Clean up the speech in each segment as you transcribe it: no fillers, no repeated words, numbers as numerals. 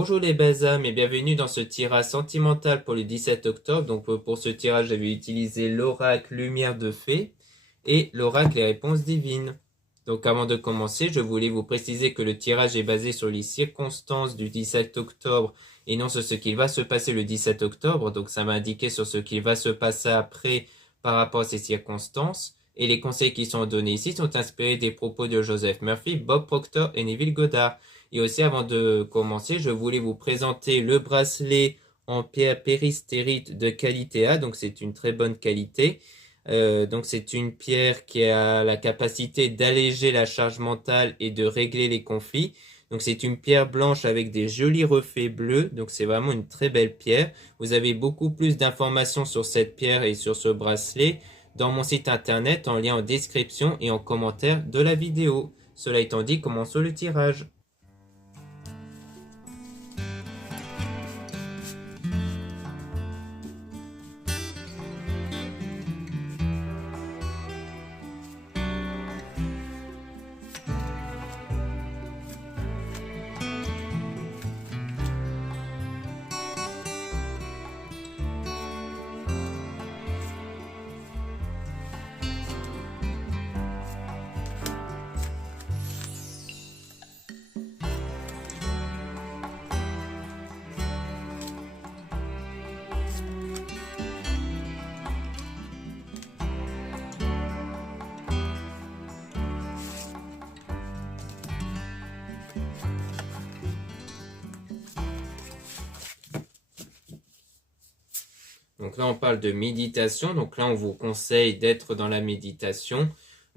Bonjour les belles âmes et bienvenue dans ce tirage sentimental pour le 17 octobre. Donc pour ce tirage, j'avais utilisé l'oracle Lumière de Fée et l'oracle Les Réponses Divines. Donc avant de commencer, je voulais vous préciser que le tirage est basé sur les circonstances du 17 octobre et non sur ce qu'il va se passer le 17 octobre. Donc ça m'a indiqué sur ce qu'il va se passer après par rapport à ces circonstances. Et les conseils qui sont donnés ici sont inspirés des propos de Joseph Murphy, Bob Proctor et Neville Goddard. Et aussi, avant de commencer, je voulais vous présenter le bracelet en pierre péristérite de qualité A. Donc, c'est une très bonne qualité. Donc, c'est une pierre qui a la capacité d'alléger la charge mentale et de régler les conflits. Donc, c'est une pierre blanche avec des jolis reflets bleus. Donc, c'est vraiment une très belle pierre. Vous avez beaucoup plus d'informations sur cette pierre et sur ce bracelet dans mon site internet en lien en description et en commentaire de la vidéo. Cela étant dit, commençons le tirage. Donc là, on parle de méditation. Donc là, on vous conseille d'être dans la méditation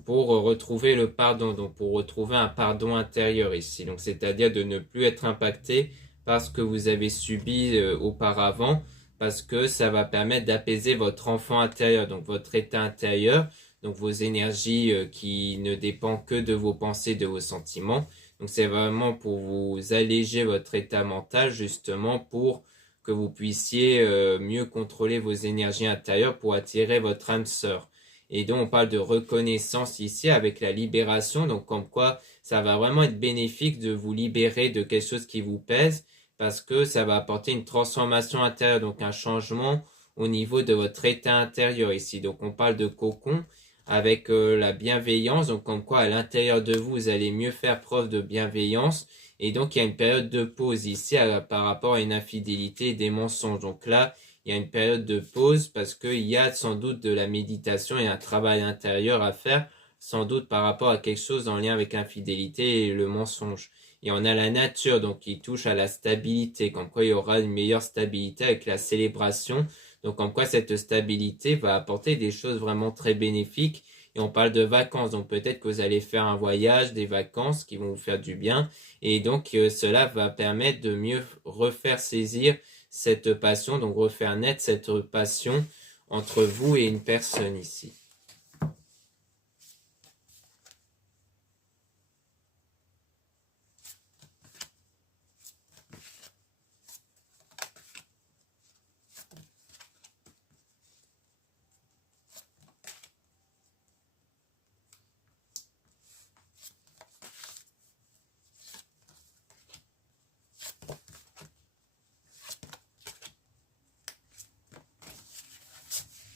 pour retrouver le pardon. Donc pour retrouver un pardon intérieur ici. Donc c'est-à-dire de ne plus être impacté par ce que vous avez subi auparavant, parce que ça va permettre d'apaiser votre enfant intérieur, donc votre état intérieur, donc vos énergies qui ne dépendent que de vos pensées, de vos sentiments. Donc c'est vraiment pour vous alléger votre état mental, justement pour que vous puissiez mieux contrôler vos énergies intérieures pour attirer votre âme sœur. Et donc on parle de reconnaissance ici avec la libération, donc comme quoi ça va vraiment être bénéfique de vous libérer de quelque chose qui vous pèse, parce que ça va apporter une transformation intérieure, donc un changement au niveau de votre état intérieur ici. Donc on parle de cocon avec la bienveillance, donc comme quoi à l'intérieur de vous, vous allez mieux faire preuve de bienveillance. Et donc, il y a une période de pause ici par rapport à une infidélité et des mensonges. Donc là, il y a une période de pause parce qu'il y a sans doute de la méditation et un travail intérieur à faire, sans doute par rapport à quelque chose en lien avec l'infidélité et le mensonge. Et on a la nature, donc qui touche à la stabilité, comme quoi il y aura une meilleure stabilité avec la célébration. Donc comme quoi cette stabilité va apporter des choses vraiment très bénéfiques. Et on parle de vacances, donc peut-être que vous allez faire un voyage, des vacances qui vont vous faire du bien. Et donc cela va permettre de mieux refaire saisir cette passion, donc refaire naître cette passion entre vous et une personne ici.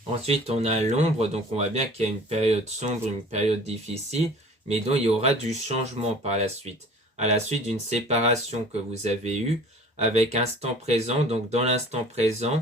Ensuite, on a l'ombre, donc on voit bien qu'il y a une période sombre, une période difficile, mais dont il y aura du changement par la suite. À la suite d'une séparation que vous avez eue avec instant présent, donc dans l'instant présent,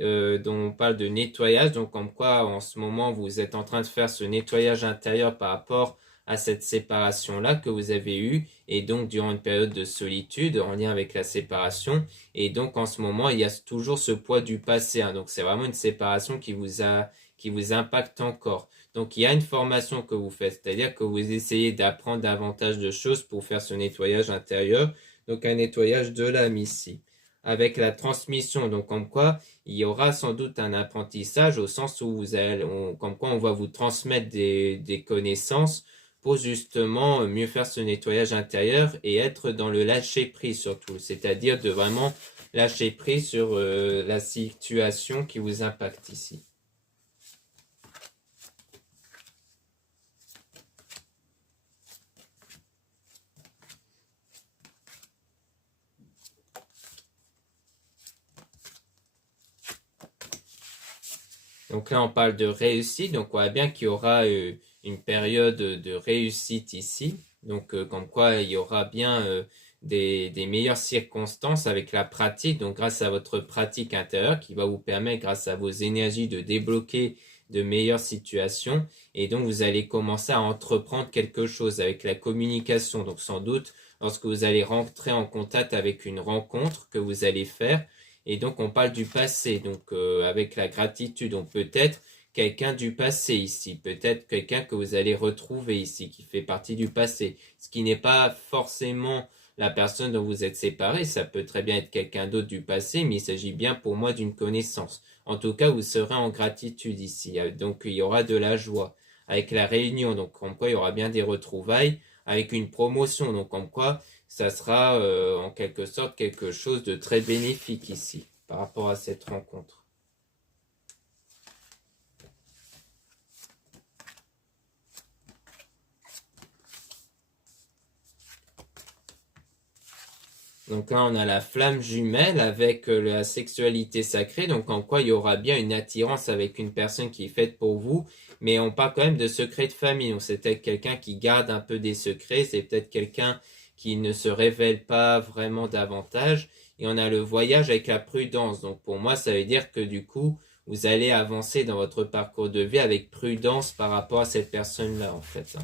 dont on parle de nettoyage, donc comme quoi en ce moment vous êtes en train de faire ce nettoyage intérieur par rapport à cette séparation-là que vous avez eue, et donc durant une période de solitude en lien avec la séparation. Et donc en ce moment, il y a toujours ce poids du passé, hein. Donc c'est vraiment une séparation qui vous impacte encore. Donc il y a une formation que vous faites, c'est-à-dire que vous essayez d'apprendre davantage de choses pour faire ce nettoyage intérieur. Donc un nettoyage de l'âme ici. Avec la transmission, donc comme quoi il y aura sans doute un apprentissage au sens où comme quoi on va vous transmettre des connaissances pour justement mieux faire ce nettoyage intérieur et être dans le lâcher prise surtout, c'est-à-dire de vraiment lâcher prise sur la situation qui vous impacte ici. Donc là, on parle de réussite. Donc, on voit bien qu'il y aura une période de réussite ici. Donc, comme quoi, il y aura bien des meilleures circonstances avec la pratique. Donc, grâce à votre pratique intérieure qui va vous permettre, grâce à vos énergies, de débloquer de meilleures situations. Et donc, vous allez commencer à entreprendre quelque chose avec la communication. Donc, sans doute, lorsque vous allez rentrer en contact avec une rencontre que vous allez faire, et donc, on parle du passé, donc avec la gratitude, on peut être quelqu'un du passé ici, peut-être quelqu'un que vous allez retrouver ici, qui fait partie du passé, ce qui n'est pas forcément la personne dont vous êtes séparé, ça peut très bien être quelqu'un d'autre du passé, mais il s'agit bien pour moi d'une connaissance. En tout cas, vous serez en gratitude ici, donc il y aura de la joie. Avec la réunion, donc comme quoi il y aura bien des retrouvailles, avec une promotion, donc comme quoi ça sera en quelque sorte quelque chose de très bénéfique ici par rapport à cette rencontre. Donc là, on a la flamme jumelle avec la sexualité sacrée, donc en quoi il y aura bien une attirance avec une personne qui est faite pour vous, mais on parle quand même de secrets de famille, donc c'est peut-être quelqu'un qui garde un peu des secrets, c'est peut-être quelqu'un qui ne se révèle pas vraiment davantage, et on a le voyage avec la prudence, donc pour moi, ça veut dire que du coup, vous allez avancer dans votre parcours de vie avec prudence par rapport à cette personne-là, en fait.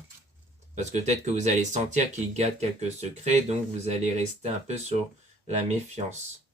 Parce que peut-être que vous allez sentir qu'il garde quelques secrets, donc vous allez rester un peu sur la méfiance.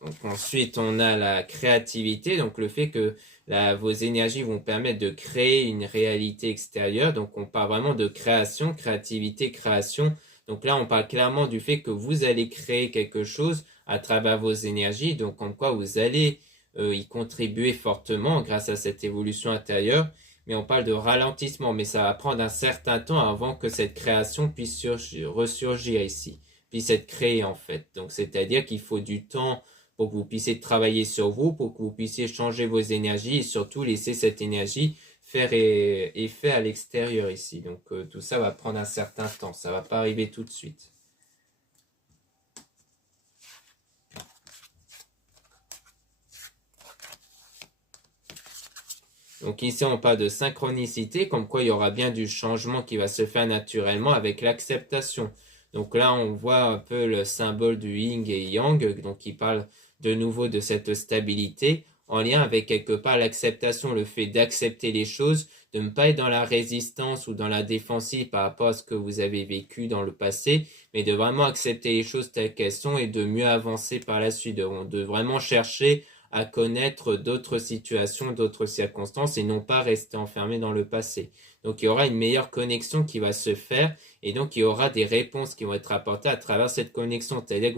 Donc ensuite, on a la créativité, donc le fait que vos énergies vont permettre de créer une réalité extérieure. Donc on parle vraiment de création, créativité, création. Donc là, on parle clairement du fait que vous allez créer quelque chose à travers vos énergies, donc en quoi vous allez y contribuer fortement grâce à cette évolution intérieure. Mais on parle de ralentissement, mais ça va prendre un certain temps avant que cette création puisse ressurgir ici, puisse être créée en fait. Donc c'est-à-dire qu'il faut du temps pour que vous puissiez travailler sur vous, pour que vous puissiez changer vos énergies et surtout laisser cette énergie faire effet à l'extérieur ici. Donc tout ça va prendre un certain temps, ça va pas arriver tout de suite. Donc ici, on parle de synchronicité, comme quoi il y aura bien du changement qui va se faire naturellement avec l'acceptation. Donc là, on voit un peu le symbole du yin et yang, donc qui parle de nouveau de cette stabilité, en lien avec quelque part l'acceptation, le fait d'accepter les choses, de ne pas être dans la résistance ou dans la défensive par rapport à ce que vous avez vécu dans le passé, mais de vraiment accepter les choses telles qu'elles sont et de mieux avancer par la suite, de vraiment chercher à connaître d'autres situations, d'autres circonstances et non pas rester enfermé dans le passé. Donc il y aura une meilleure connexion qui va se faire et donc il y aura des réponses qui vont être apportées à travers cette connexion. C'est-à-dire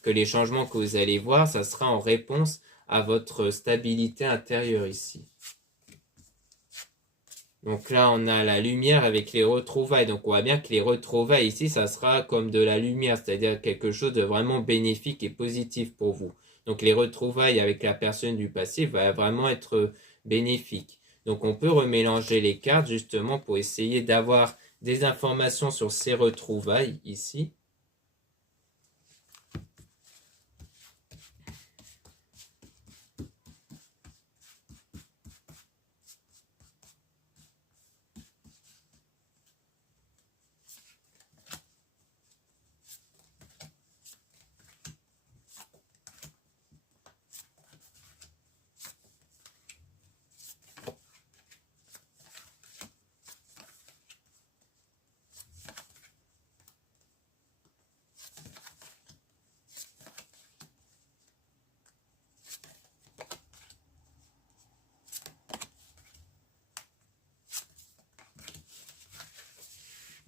que les changements que vous allez voir, ça sera en réponse à votre stabilité intérieure ici. Donc là, on a la lumière avec les retrouvailles. Donc on voit bien que les retrouvailles ici, ça sera comme de la lumière, c'est-à-dire quelque chose de vraiment bénéfique et positif pour vous. Donc les retrouvailles avec la personne du passé va vraiment être bénéfique. Donc on peut remélanger les cartes justement pour essayer d'avoir des informations sur ces retrouvailles ici.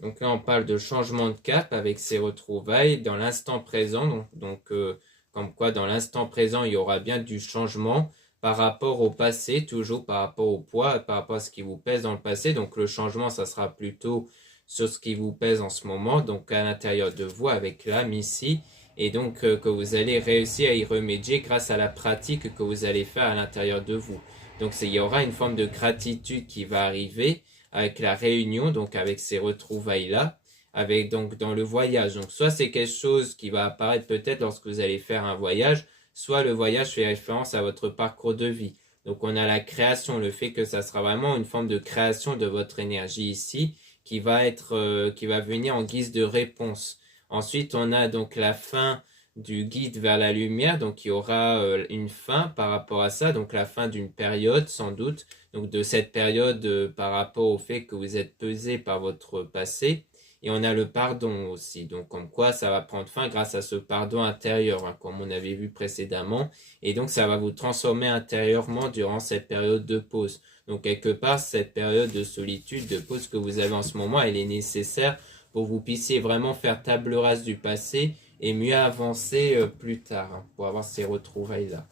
Donc là, on parle de changement de cap avec ces retrouvailles dans l'instant présent. Comme quoi, dans l'instant présent, il y aura bien du changement par rapport au passé, toujours par rapport au poids, par rapport à ce qui vous pèse dans le passé. Donc le changement, ça sera plutôt sur ce qui vous pèse en ce moment, donc à l'intérieur de vous avec l'âme ici. Et donc que vous allez réussir à y remédier grâce à la pratique que vous allez faire à l'intérieur de vous. Donc il y aura une forme de gratitude qui va arriver avec la réunion, donc avec ces retrouvailles-là, avec donc dans le voyage. Donc soit c'est quelque chose qui va apparaître peut-être lorsque vous allez faire un voyage, soit le voyage fait référence à votre parcours de vie. Donc on a la création, le fait que ça sera vraiment une forme de création de votre énergie ici qui va venir en guise de réponse. Ensuite, on a donc la fin du guide vers la lumière, donc il y aura une fin par rapport à ça, donc la fin d'une période sans doute, donc de cette période par rapport au fait que vous êtes pesé par votre passé. Et on a le pardon aussi, donc comme quoi ça va prendre fin grâce à ce pardon intérieur, hein, comme on avait vu précédemment. Et donc ça va vous transformer intérieurement durant cette période de pause. Donc quelque part, cette période de solitude, de pause que vous avez en ce moment, elle est nécessaire pour que vous puissiez vraiment faire table rase du passé et mieux avancer plus tard, hein, pour avoir ces retrouvailles-là.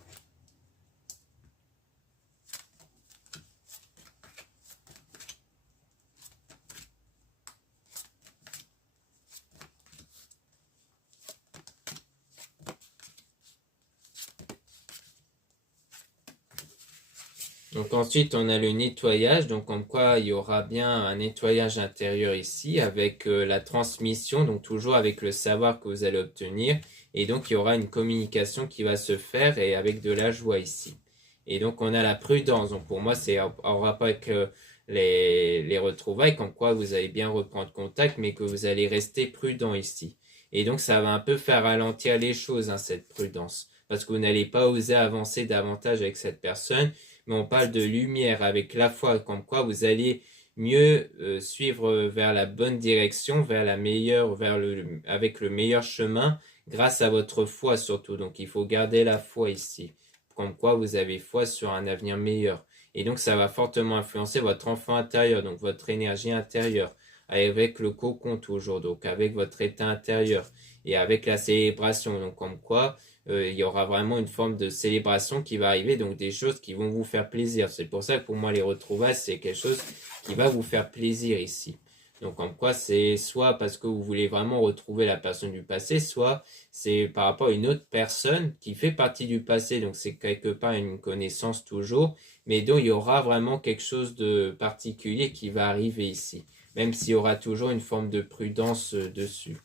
Donc ensuite, on a le nettoyage, donc comme quoi il y aura bien un nettoyage intérieur ici avec la transmission, donc toujours avec le savoir que vous allez obtenir. Et donc il y aura une communication qui va se faire et avec de la joie ici. Et donc on a la prudence, donc pour moi c'est en rapport avec les retrouvailles, comme quoi vous allez bien reprendre contact, mais que vous allez rester prudent ici. Et donc ça va un peu faire ralentir les choses, hein, cette prudence, parce que vous n'allez pas oser avancer davantage avec cette personne. Mais on parle de lumière avec la foi, comme quoi vous allez mieux suivre vers la bonne direction, vers la meilleure, avec le meilleur chemin, grâce à votre foi surtout. Donc il faut garder la foi ici, comme quoi vous avez foi sur un avenir meilleur. Et donc ça va fortement influencer votre enfant intérieur, donc votre énergie intérieure, avec le cocon toujours, donc avec votre état intérieur et avec la célébration. Donc comme quoi il y aura vraiment une forme de célébration qui va arriver, donc des choses qui vont vous faire plaisir. C'est pour ça que pour moi les retrouvailles c'est quelque chose qui va vous faire plaisir ici. Donc en quoi c'est soit parce que vous voulez vraiment retrouver la personne du passé, soit c'est par rapport à une autre personne qui fait partie du passé, donc c'est quelque part une connaissance toujours, mais dont il y aura vraiment quelque chose de particulier qui va arriver ici, même s'il y aura toujours une forme de prudence dessus.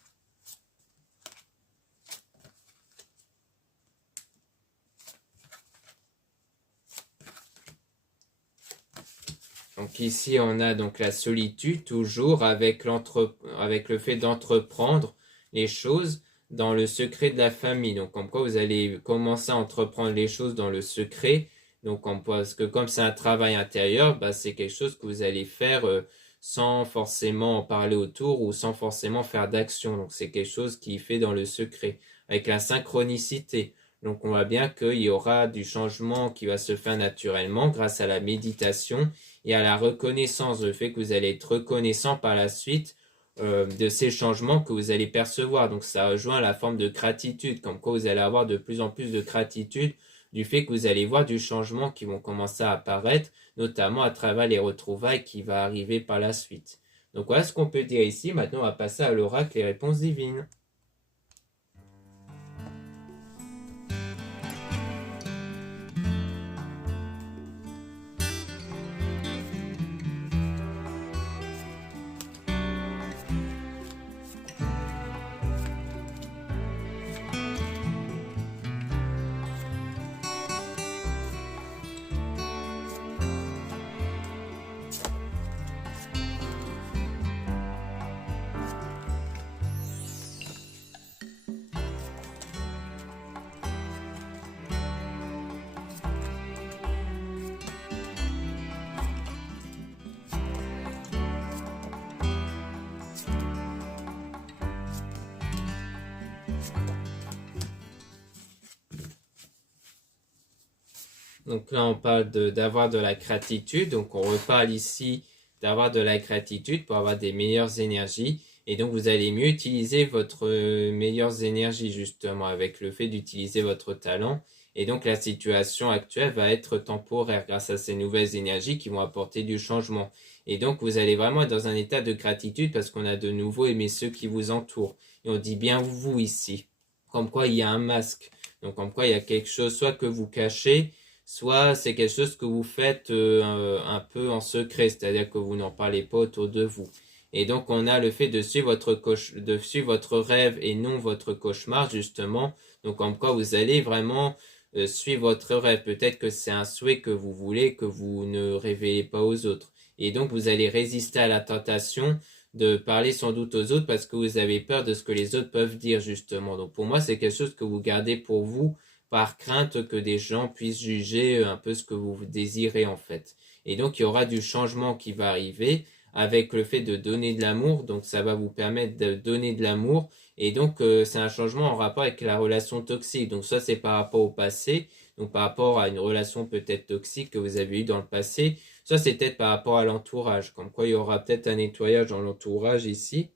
Donc ici, on a donc la solitude, toujours avec le fait d'entreprendre les choses dans le secret de la famille. Donc comme quoi vous allez commencer à entreprendre les choses dans le secret. Donc parce que comme c'est un travail intérieur, bah, c'est quelque chose que vous allez faire sans forcément en parler autour ou sans forcément faire d'action. Donc c'est quelque chose qui est fait dans le secret, avec la synchronicité. Donc on voit bien qu'il y aura du changement qui va se faire naturellement grâce à la méditation et à la reconnaissance, le fait que vous allez être reconnaissant par la suite de ces changements que vous allez percevoir. Donc ça rejoint la forme de gratitude, comme quoi vous allez avoir de plus en plus de gratitude du fait que vous allez voir du changement qui vont commencer à apparaître, notamment à travers les retrouvailles qui vont arriver par la suite. Donc voilà ce qu'on peut dire ici. Maintenant on va passer à l'oracle et réponses divines. Donc là, on parle d'avoir de la gratitude. Donc on reparle ici d'avoir de la gratitude pour avoir des meilleures énergies. Et donc vous allez mieux utiliser votre meilleures énergies justement avec le fait d'utiliser votre talent. Et donc la situation actuelle va être temporaire grâce à ces nouvelles énergies qui vont apporter du changement. Et donc vous allez vraiment être dans un état de gratitude parce qu'on a de nouveau aimé ceux qui vous entourent. Et on dit bien vous ici. Comme quoi il y a un masque. Donc comme quoi il y a quelque chose soit que vous cachez, soit c'est quelque chose que vous faites un peu en secret, c'est-à-dire que vous n'en parlez pas autour de vous. Et donc, on a le fait de suivre votre rêve et non votre cauchemar, justement. Donc, comme quoi vous allez vraiment suivre votre rêve. Peut-être que c'est un souhait que vous voulez, que vous ne révélez pas aux autres. Et donc, vous allez résister à la tentation de parler sans doute aux autres parce que vous avez peur de ce que les autres peuvent dire, justement. Donc, pour moi, c'est quelque chose que vous gardez pour vous par crainte que des gens puissent juger un peu ce que vous désirez, en fait. Et donc, il y aura du changement qui va arriver avec le fait de donner de l'amour. Donc, ça va vous permettre de donner de l'amour. Et donc, c'est un changement en rapport avec la relation toxique. Donc, ça, c'est par rapport au passé. Donc, par rapport à une relation peut-être toxique que vous avez eue dans le passé. Ça, c'est peut-être par rapport à l'entourage. Comme quoi, il y aura peut-être un nettoyage dans l'entourage ici.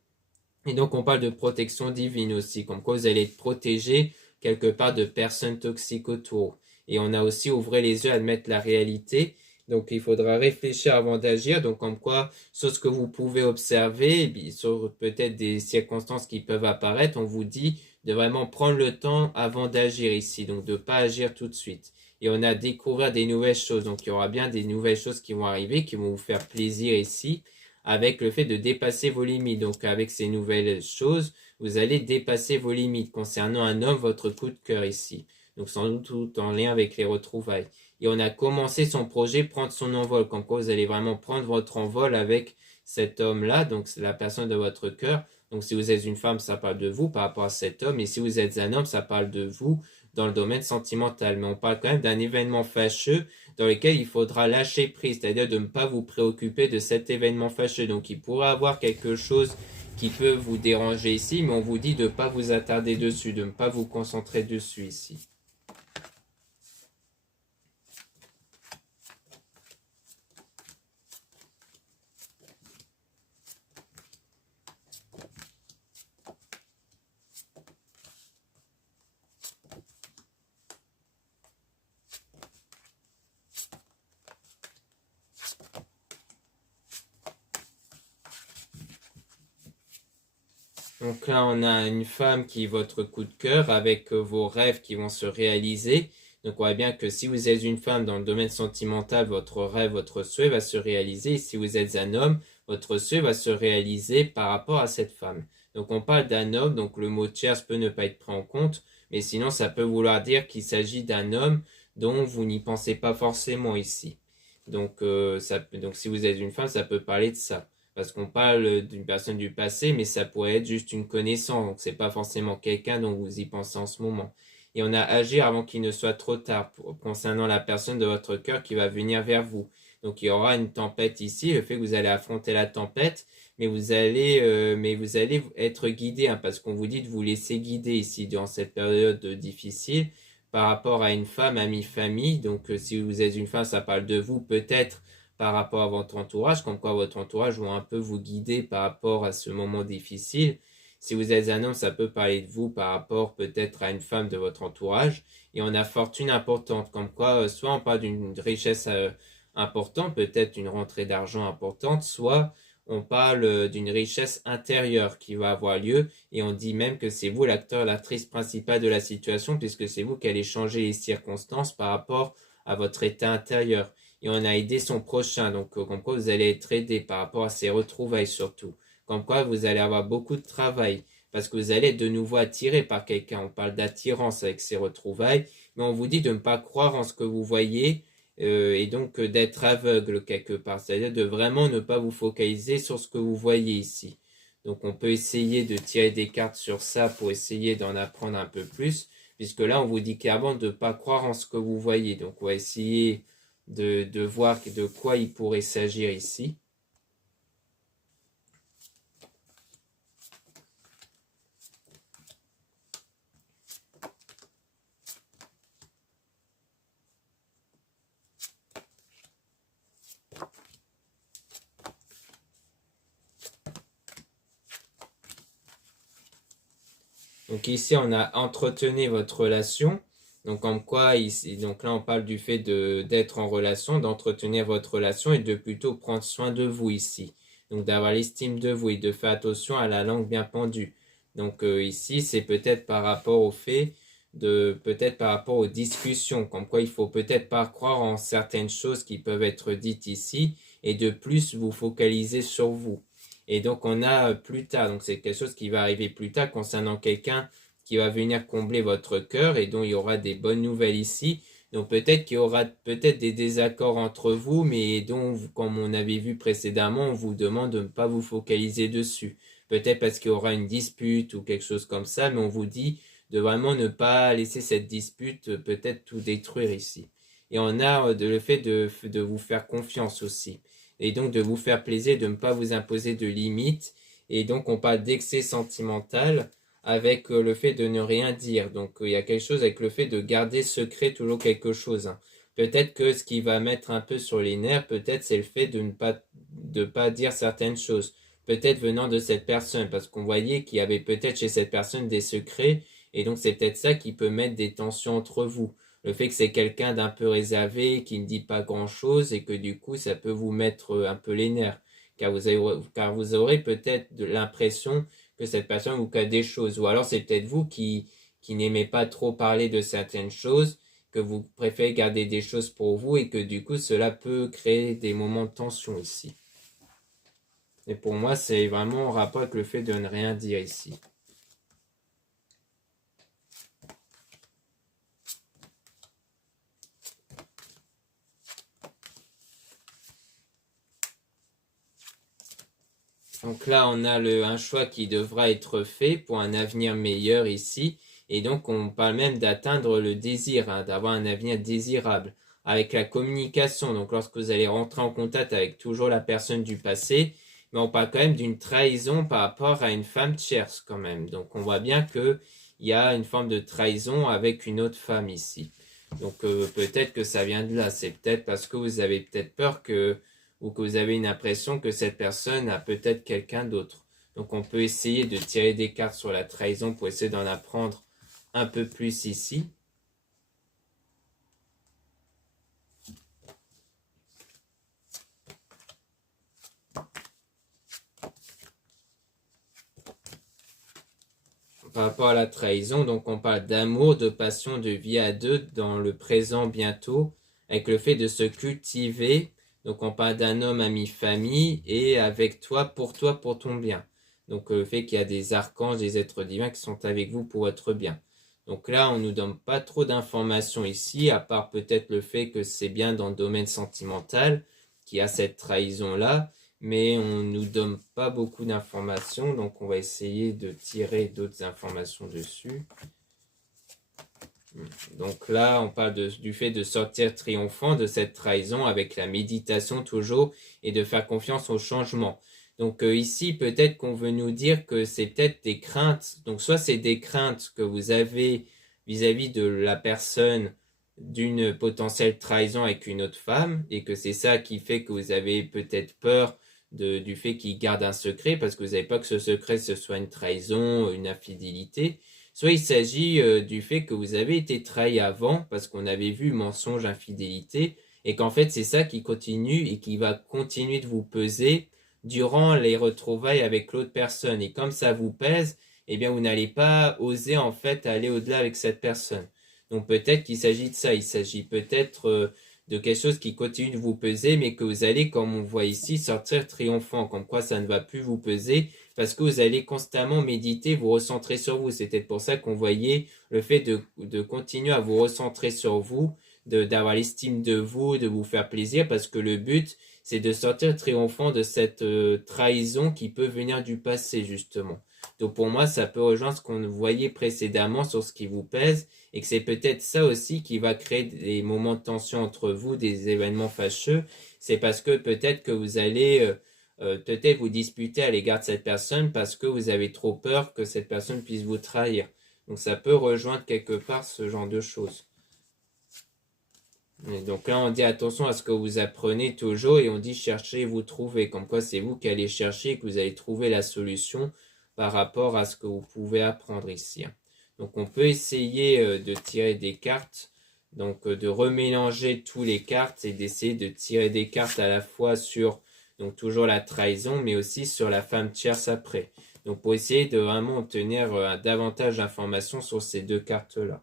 Et donc, on parle de protection divine aussi. Comme quoi, vous allez être protégé quelque part de personnes toxiques autour. Et on a aussi ouvert les yeux à admettre la réalité. Donc, il faudra réfléchir avant d'agir. Donc, comme quoi, sur ce que vous pouvez observer, sur peut-être des circonstances qui peuvent apparaître, on vous dit de vraiment prendre le temps avant d'agir ici. Donc, de ne pas agir tout de suite. Et on a découvert des nouvelles choses. Donc, il y aura bien des nouvelles choses qui vont arriver, qui vont vous faire plaisir ici, avec le fait de dépasser vos limites. Donc, avec ces nouvelles choses, vous allez dépasser vos limites concernant un homme, votre coup de cœur ici. Donc, sans doute tout en lien avec les retrouvailles. Et on a commencé son projet prendre son envol. Comme quoi, vous allez vraiment prendre votre envol avec cet homme-là. Donc, c'est la personne de votre cœur. Donc, si vous êtes une femme, ça parle de vous par rapport à cet homme. Et si vous êtes un homme, ça parle de vous dans le domaine sentimental. Mais on parle quand même d'un événement fâcheux dans lequel il faudra lâcher prise, c'est-à-dire de ne pas vous préoccuper de cet événement fâcheux. Donc, il pourrait avoir quelque chose qui peut vous déranger ici, mais on vous dit de ne pas vous attarder dessus, de ne pas vous concentrer dessus ici. Donc là, on a une femme qui est votre coup de cœur avec vos rêves qui vont se réaliser. Donc on voit bien que si vous êtes une femme dans le domaine sentimental, votre rêve, votre souhait va se réaliser. Et si vous êtes un homme, votre souhait va se réaliser par rapport à cette femme. Donc on parle d'un homme, donc le mot tierce peut ne pas être pris en compte, mais sinon ça peut vouloir dire qu'il s'agit d'un homme dont vous n'y pensez pas forcément ici. Donc si vous êtes une femme, ça peut parler de ça parce qu'on parle d'une personne du passé, mais ça pourrait être juste une connaissance, donc c'est pas forcément quelqu'un dont vous y pensez en ce moment. Et on a agir avant qu'il ne soit trop tard concernant la personne de votre cœur qui va venir vers vous. Donc il y aura une tempête ici, le fait que vous allez affronter la tempête, mais vous allez être guidé, hein, parce qu'on vous dit de vous laisser guider ici durant cette période difficile par rapport à une femme, amie, famille. Donc si vous êtes une femme, ça parle de vous peut-être par rapport à votre entourage, comme quoi votre entourage va un peu vous guider par rapport à ce moment difficile. Si vous êtes un homme, ça peut parler de vous par rapport peut-être à une femme de votre entourage. Et on a fortune importante, comme quoi soit on parle d'une richesse importante, peut-être une rentrée d'argent importante, soit on parle d'une richesse intérieure qui va avoir lieu. Et on dit même que c'est vous l'acteur, l'actrice principale de la situation, puisque c'est vous qui allez changer les circonstances par rapport à votre état intérieur. Et on a aidé son prochain. Donc, comme quoi vous allez être aidé par rapport à ses retrouvailles surtout. Comme quoi vous allez avoir beaucoup de travail parce que vous allez être de nouveau attiré par quelqu'un. On parle d'attirance avec ces retrouvailles, mais on vous dit de ne pas croire en ce que vous voyez et donc d'être aveugle quelque part. C'est-à-dire de vraiment ne pas vous focaliser sur ce que vous voyez ici. Donc, on peut essayer de tirer des cartes sur ça pour essayer d'en apprendre un peu plus, puisque là, on vous dit qu'avant de ne pas croire en ce que vous voyez. Donc, on va essayer de voir de quoi il pourrait s'agir ici. Donc ici, on a entretenu votre relation. Donc comme quoi, ici, donc là, on parle du fait d'être en relation, d'entretenir votre relation et de plutôt prendre soin de vous ici. Donc d'avoir l'estime de vous et de faire attention à la langue bien pendue. Donc ici, c'est peut-être par rapport au fait peut-être par rapport aux discussions, comme quoi il faut peut-être pas croire en certaines choses qui peuvent être dites ici et de plus vous focaliser sur vous. Et donc on a plus tard, donc c'est quelque chose qui va arriver plus tard concernant quelqu'un qui va venir combler votre cœur et dont il y aura des bonnes nouvelles ici. Donc peut-être qu'il y aura peut-être des désaccords entre vous, mais dont, comme on avait vu précédemment, on vous demande de ne pas vous focaliser dessus. Peut-être parce qu'il y aura une dispute ou quelque chose comme ça, mais on vous dit de vraiment ne pas laisser cette dispute peut-être tout détruire ici. Et on a le fait de vous faire confiance aussi. Et donc de vous faire plaisir, de ne pas vous imposer de limites. Et donc on parle d'excès sentimental avec le fait de ne rien dire. Donc il y a quelque chose avec le fait de garder secret toujours quelque chose, hein. Peut-être que ce qui va mettre un peu sur les nerfs, peut-être c'est le fait de ne pas dire certaines choses. Peut-être venant de cette personne, parce qu'on voyait qu'il y avait peut-être chez cette personne des secrets, et donc c'est peut-être ça qui peut mettre des tensions entre vous. Le fait que c'est quelqu'un d'un peu réservé, qui ne dit pas grand-chose, et que du coup ça peut vous mettre un peu les nerfs. Car vous aurez peut-être l'impression que cette personne vous cache des choses. Ou alors c'est peut-être vous qui n'aimez pas trop parler de certaines choses, que vous préférez garder des choses pour vous et que du coup cela peut créer des moments de tension ici. Et pour moi c'est vraiment en rapport avec le fait de ne rien dire ici. Donc là, on a un choix qui devra être fait pour un avenir meilleur ici. Et donc, on parle même d'atteindre le désir, hein, d'avoir un avenir désirable. Avec la communication, donc lorsque vous allez rentrer en contact avec toujours la personne du passé, mais on parle quand même d'une trahison par rapport à une femme tierce quand même. Donc, on voit bien qu'il y a une forme de trahison avec une autre femme ici. Donc, peut-être que ça vient de là. C'est peut-être parce que vous avez peut-être peur ou que vous avez une impression que cette personne a peut-être quelqu'un d'autre. Donc on peut essayer de tirer des cartes sur la trahison pour essayer d'en apprendre un peu plus ici. Par rapport à la trahison, donc on parle d'amour, de passion, de vie à deux dans le présent bientôt, avec le fait de se cultiver. Donc on parle d'un homme, ami, famille, et avec toi, pour ton bien. Donc le fait qu'il y a des archanges, des êtres divins qui sont avec vous pour votre bien. Donc là, on ne nous donne pas trop d'informations ici, à part peut-être le fait que c'est bien dans le domaine sentimental qu'il y a cette trahison-là, mais on ne nous donne pas beaucoup d'informations, donc on va essayer de tirer d'autres informations dessus. Donc là, on parle du fait de sortir triomphant de cette trahison avec la méditation toujours et de faire confiance au changement. Donc ici, peut-être qu'on veut nous dire que c'est peut-être des craintes. Donc soit c'est des craintes que vous avez vis-à-vis de la personne d'une potentielle trahison avec une autre femme et que c'est ça qui fait que vous avez peut-être peur du fait qu'il garde un secret parce que vous n'avez pas que ce secret ce soit une trahison, une infidélité. Soit il s'agit du fait que vous avez été trahi avant parce qu'on avait vu mensonge, infidélité, et qu'en fait c'est ça qui continue et qui va continuer de vous peser durant les retrouvailles avec l'autre personne. Et comme ça vous pèse, eh bien vous n'allez pas oser en fait aller au-delà avec cette personne. Donc peut-être qu'il s'agit de ça, il s'agit peut-être de quelque chose qui continue de vous peser, mais que vous allez, comme on voit ici, sortir triomphant, comme quoi ça ne va plus vous peser, parce que vous allez constamment méditer, vous recentrer sur vous. C'était pour ça qu'on voyait le fait de continuer à vous recentrer sur vous, d'avoir l'estime de vous, de vous faire plaisir, parce que le but, c'est de sortir triomphant de cette trahison qui peut venir du passé, justement. Donc pour moi, ça peut rejoindre ce qu'on voyait précédemment sur ce qui vous pèse, et que c'est peut-être ça aussi qui va créer des moments de tension entre vous, des événements fâcheux. C'est parce que peut-être que vous allez peut-être vous disputer à l'égard de cette personne parce que vous avez trop peur que cette personne puisse vous trahir. Donc ça peut rejoindre quelque part ce genre de choses. Et donc là on dit attention à ce que vous apprenez toujours et on dit cherchez et vous trouvez. Comme quoi c'est vous qui allez chercher et que vous allez trouver la solution par rapport à ce que vous pouvez apprendre ici. Donc on peut essayer de tirer des cartes, donc de remélanger tous les cartes et d'essayer de tirer des cartes à la fois sur donc toujours la trahison mais aussi sur la femme tierce après. Donc pour essayer de vraiment obtenir davantage d'informations sur ces deux cartes-là.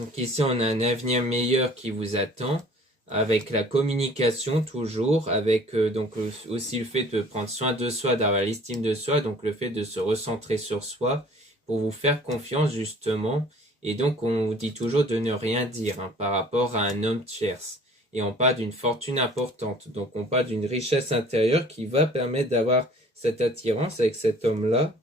Donc ici, on a un avenir meilleur qui vous attend, avec la communication toujours, avec donc aussi le fait de prendre soin de soi, d'avoir l'estime de soi, donc le fait de se recentrer sur soi pour vous faire confiance justement. Et donc on vous dit toujours de ne rien dire par rapport à un homme tierce. Et on parle d'une fortune importante, donc on parle d'une richesse intérieure qui va permettre d'avoir cette attirance avec cet homme-là.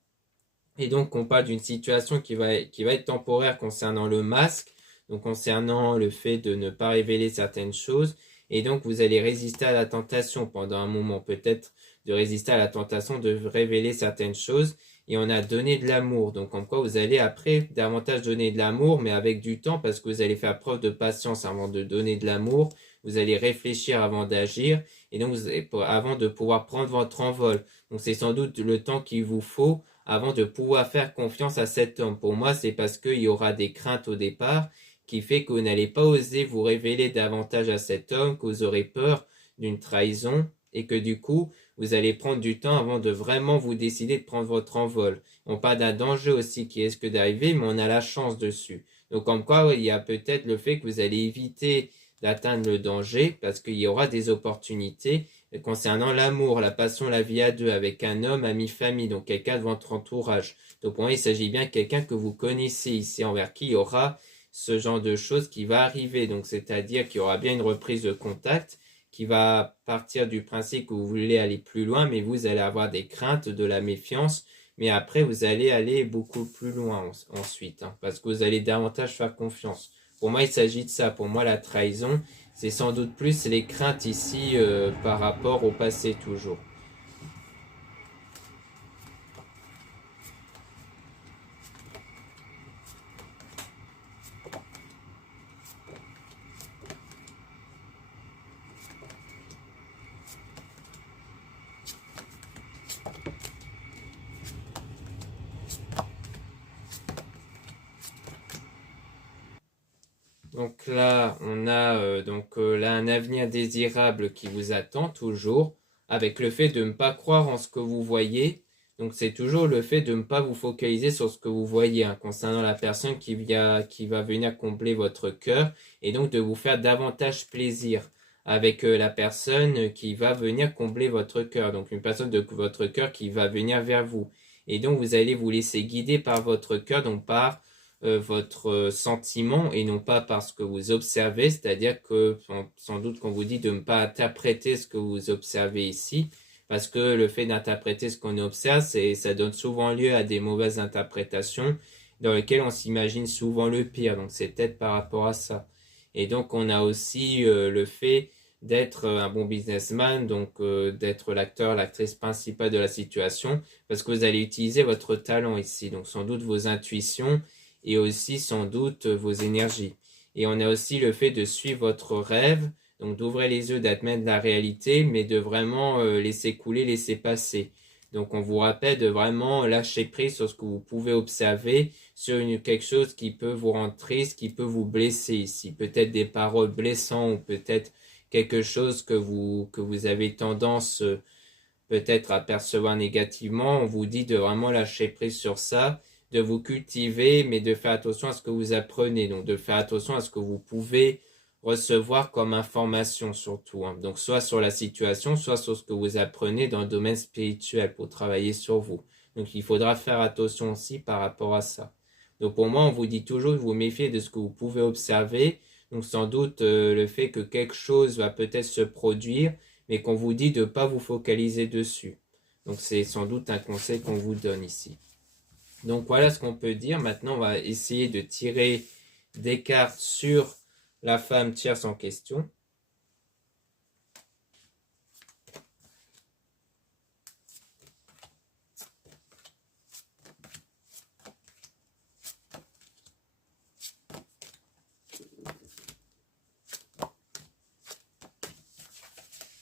Et donc on parle d'une situation qui va être temporaire concernant le masque, donc concernant le fait de ne pas révéler certaines choses. Et donc vous allez résister à la tentation pendant un moment, peut-être de résister à la tentation de révéler certaines choses. Et on a donné de l'amour, donc en quoi vous allez après davantage donner de l'amour, mais avec du temps, parce que vous allez faire preuve de patience avant de donner de l'amour. Vous allez réfléchir avant d'agir, et donc avant de pouvoir prendre votre envol. Donc c'est sans doute le temps qu'il vous faut avant de pouvoir faire confiance à cet homme. Pour moi, c'est parce qu'il y aura des craintes au départ qui fait que vous n'allez pas oser vous révéler davantage à cet homme, que vous aurez peur d'une trahison et que du coup, vous allez prendre du temps avant de vraiment vous décider de prendre votre envol. On parle d'un danger aussi qui risque d'arriver, mais on a la chance dessus. Donc comme quoi, il y a peut-être le fait que vous allez éviter d'atteindre le danger parce qu'il y aura des opportunités concernant l'amour, la passion, la vie à deux, avec un homme, ami, famille, donc quelqu'un de votre entourage. Donc pour moi, il s'agit bien de quelqu'un que vous connaissez ici, envers qui il y aura ce genre de choses qui va arriver. Donc c'est-à-dire qu'il y aura bien une reprise de contact qui va partir du principe que vous voulez aller plus loin, mais vous allez avoir des craintes, de la méfiance, mais après vous allez aller beaucoup plus loin ensuite, parce que vous allez davantage faire confiance. Pour moi, il s'agit de ça. Pour moi, la trahison, c'est sans doute plus les craintes ici par rapport au passé toujours. Donc là, on a là un avenir désirable qui vous attend toujours, avec le fait de ne pas croire en ce que vous voyez. Donc c'est toujours le fait de ne pas vous focaliser sur ce que vous voyez concernant la personne qui va venir combler votre cœur, et donc de vous faire davantage plaisir avec la personne qui va venir combler votre cœur. Donc une personne de votre cœur qui va venir vers vous. Et donc vous allez vous laisser guider par votre cœur, donc par votre sentiment et non pas par ce que vous observez, c'est-à-dire que sans doute qu'on vous dit de ne pas interpréter ce que vous observez ici, parce que le fait d'interpréter ce qu'on observe, ça donne souvent lieu à des mauvaises interprétations dans lesquelles on s'imagine souvent le pire, donc c'est peut-être par rapport à ça. Et donc on a aussi le fait d'être un bon businessman, donc d'être l'acteur, l'actrice principale de la situation, parce que vous allez utiliser votre talent ici, donc sans doute vos intuitions, et aussi sans doute vos énergies. Et on a aussi le fait de suivre votre rêve, donc d'ouvrir les yeux, d'admettre la réalité, mais de vraiment laisser couler, laisser passer. Donc on vous rappelle de vraiment lâcher prise sur ce que vous pouvez observer, sur quelque chose qui peut vous rendre triste, qui peut vous blesser ici. Peut-être des paroles blessantes ou peut-être quelque chose que vous avez tendance peut-être à percevoir négativement. On vous dit de vraiment lâcher prise sur ça, de vous cultiver, mais de faire attention à ce que vous apprenez, donc de faire attention à ce que vous pouvez recevoir comme information surtout. Donc soit sur la situation, soit sur ce que vous apprenez dans le domaine spirituel pour travailler sur vous. Donc il faudra faire attention aussi par rapport à ça. Donc pour moi, on vous dit toujours de vous méfier de ce que vous pouvez observer. Donc sans doute le fait que quelque chose va peut-être se produire, mais qu'on vous dit de ne pas vous focaliser dessus. Donc c'est sans doute un conseil qu'on vous donne ici. Donc voilà ce qu'on peut dire. Maintenant, on va essayer de tirer des cartes sur la femme tierce en question.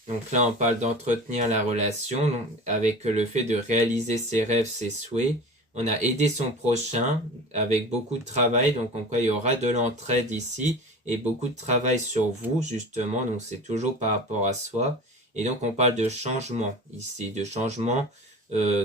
Donc là, on parle d'entretenir la relation donc, avec le fait de réaliser ses rêves, ses souhaits. On a aidé son prochain avec beaucoup de travail, donc en quoi il y aura de l'entraide ici et beaucoup de travail sur vous, justement. Donc c'est toujours par rapport à soi. Et donc on parle de changement ici, de changement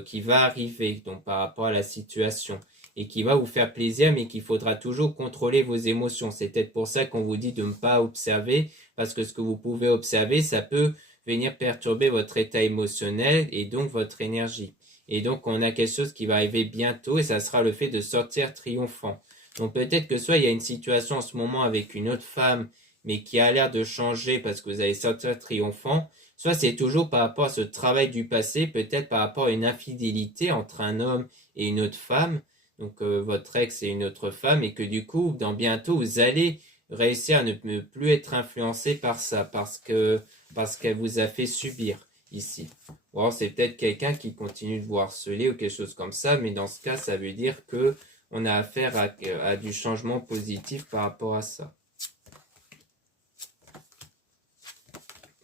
qui va arriver donc par rapport à la situation. et qui va vous faire plaisir, mais qu'il faudra toujours contrôler vos émotions. C'est peut-être pour ça qu'on vous dit de ne pas observer, parce que ce que vous pouvez observer, ça peut venir perturber votre état émotionnel et donc votre énergie. Et donc, on a quelque chose qui va arriver bientôt et ça sera le fait de sortir triomphant. Donc, peut-être que soit il y a une situation en ce moment avec une autre femme, mais qui a l'air de changer parce que vous allez sortir triomphant, soit c'est toujours par rapport à ce travail du passé, peut-être par rapport à une infidélité entre un homme et une autre femme, donc votre ex et une autre femme, et que du coup, dans bientôt, vous allez réussir à ne plus être influencé par ça, parce qu'elle vous a fait subir ici. Ou alors c'est peut-être quelqu'un qui continue de vous harceler ou quelque chose comme ça, mais dans ce cas, ça veut dire que on a affaire à du changement positif par rapport à ça.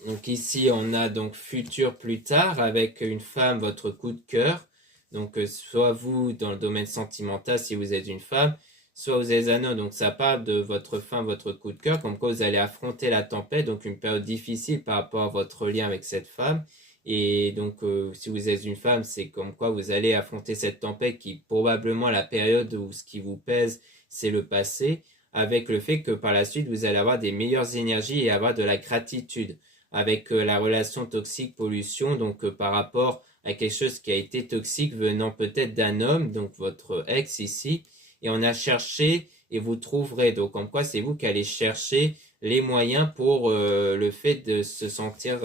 Donc ici, on a donc futur plus tard avec une femme, votre coup de cœur. Donc soit vous dans le domaine sentimental si vous êtes une femme, soit vous êtes un homme. Donc ça parle de votre femme, votre coup de cœur, comme quoi vous allez affronter la tempête, donc une période difficile par rapport à votre lien avec cette femme. Et donc si vous êtes une femme, c'est comme quoi vous allez affronter cette tempête qui probablement la période où ce qui vous pèse, c'est le passé, avec le fait que par la suite vous allez avoir des meilleures énergies et avoir de la gratitude avec la relation toxique-pollution, donc par rapport à quelque chose qui a été toxique venant peut-être d'un homme, donc votre ex ici, et on a cherché et vous trouverez, donc en quoi c'est vous qui allez chercher les moyens pour le fait de se sentir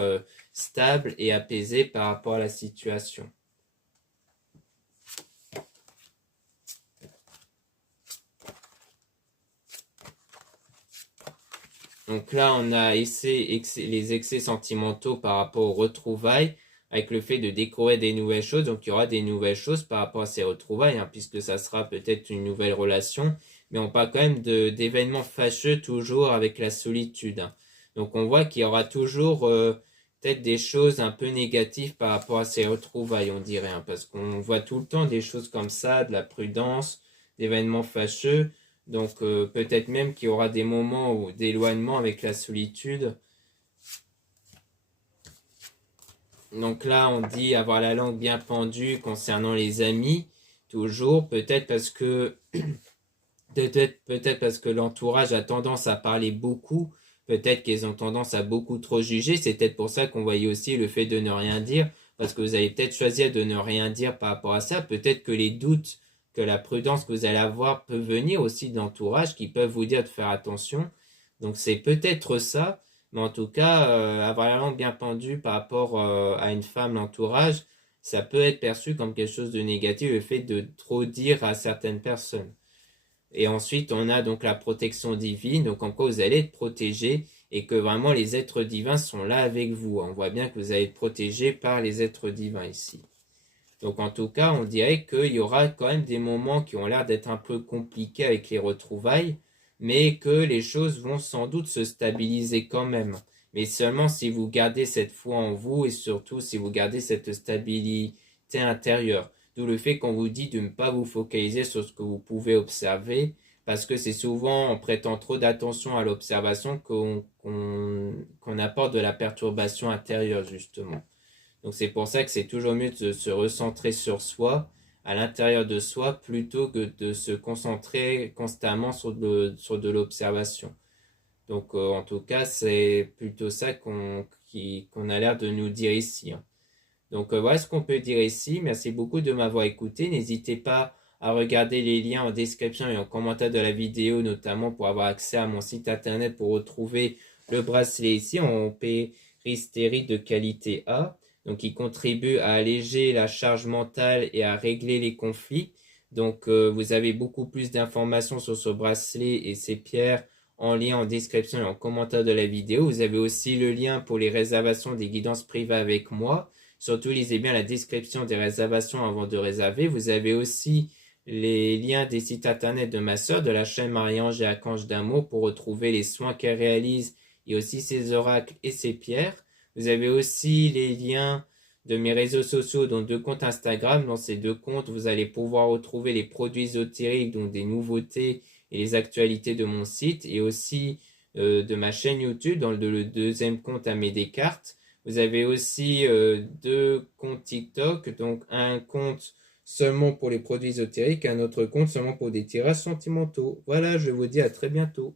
stable et apaisé par rapport à la situation. Donc là, on a les excès sentimentaux par rapport aux retrouvailles, avec le fait de découvrir des nouvelles choses. Donc il y aura des nouvelles choses par rapport à ces retrouvailles, hein, puisque ça sera peut-être une nouvelle relation. Mais on parle quand même d'événements fâcheux toujours avec la solitude, hein. Donc on voit qu'il y aura toujours peut-être des choses un peu négatives par rapport à ces retrouvailles, on dirait, hein, parce qu'on voit tout le temps des choses comme ça, de la prudence, d'événements fâcheux. Donc peut-être même qu'il y aura des moments d'éloignement avec la solitude. Donc là, on dit avoir la langue bien pendue concernant les amis, toujours. Peut-être parce que peut-être parce que l'entourage a tendance à parler beaucoup. Peut-être qu'ils ont tendance à beaucoup trop juger. C'est peut-être pour ça qu'on voyait aussi le fait de ne rien dire, parce que vous allez peut-être choisir de ne rien dire par rapport à ça. Peut-être que les doutes, que la prudence que vous allez avoir peut venir aussi de l'entourage, qui peuvent vous dire de faire attention. Donc c'est peut-être ça, mais en tout cas, avoir la langue bien pendue par rapport à une femme, l'entourage, ça peut être perçu comme quelque chose de négatif, le fait de trop dire à certaines personnes. Et ensuite, on a donc la protection divine, donc en quoi vous allez être protégé et que vraiment les êtres divins sont là avec vous. On voit bien que vous allez être protégé par les êtres divins ici. Donc en tout cas, on dirait qu'il y aura quand même des moments qui ont l'air d'être un peu compliqués avec les retrouvailles, mais que les choses vont sans doute se stabiliser quand même. Mais seulement si vous gardez cette foi en vous et surtout si vous gardez cette stabilité intérieure. D'où le fait qu'on vous dit de ne pas vous focaliser sur ce que vous pouvez observer, parce que c'est souvent en prêtant trop d'attention à l'observation qu'on apporte de la perturbation intérieure, justement. Donc c'est pour ça que c'est toujours mieux de se recentrer sur soi, à l'intérieur de soi, plutôt que de se concentrer constamment sur de l'observation. Donc en tout cas, c'est plutôt ça qu'on a l'air de nous dire ici, hein. Donc voilà ce qu'on peut dire ici. Merci beaucoup de m'avoir écouté. N'hésitez pas à regarder les liens en description et en commentaire de la vidéo, notamment pour avoir accès à mon site internet pour retrouver le bracelet ici en péristérite de qualité A. Donc qui contribue à alléger la charge mentale et à régler les conflits. Donc vous avez beaucoup plus d'informations sur ce bracelet et ces pierres en lien en description et en commentaire de la vidéo. Vous avez aussi le lien pour les réservations des guidances privées avec moi. Surtout, lisez bien la description des réservations avant de réserver. Vous avez aussi les liens des sites internet de ma sœur, de la chaîne Marie-Ange et Archange d'Amour pour retrouver les soins qu'elle réalise et aussi ses oracles et ses pierres. Vous avez aussi les liens de mes réseaux sociaux, dont 2 comptes Instagram. Dans ces 2 comptes, vous allez pouvoir retrouver les produits ésotériques, donc des nouveautés et les actualités de mon site, et aussi de ma chaîne YouTube, dans le 2e compte Aimé Descartes. Vous avez aussi 2 comptes TikTok, donc un compte seulement pour les produits ésotériques et un autre compte seulement pour des tirages sentimentaux. Voilà, je vous dis à très bientôt.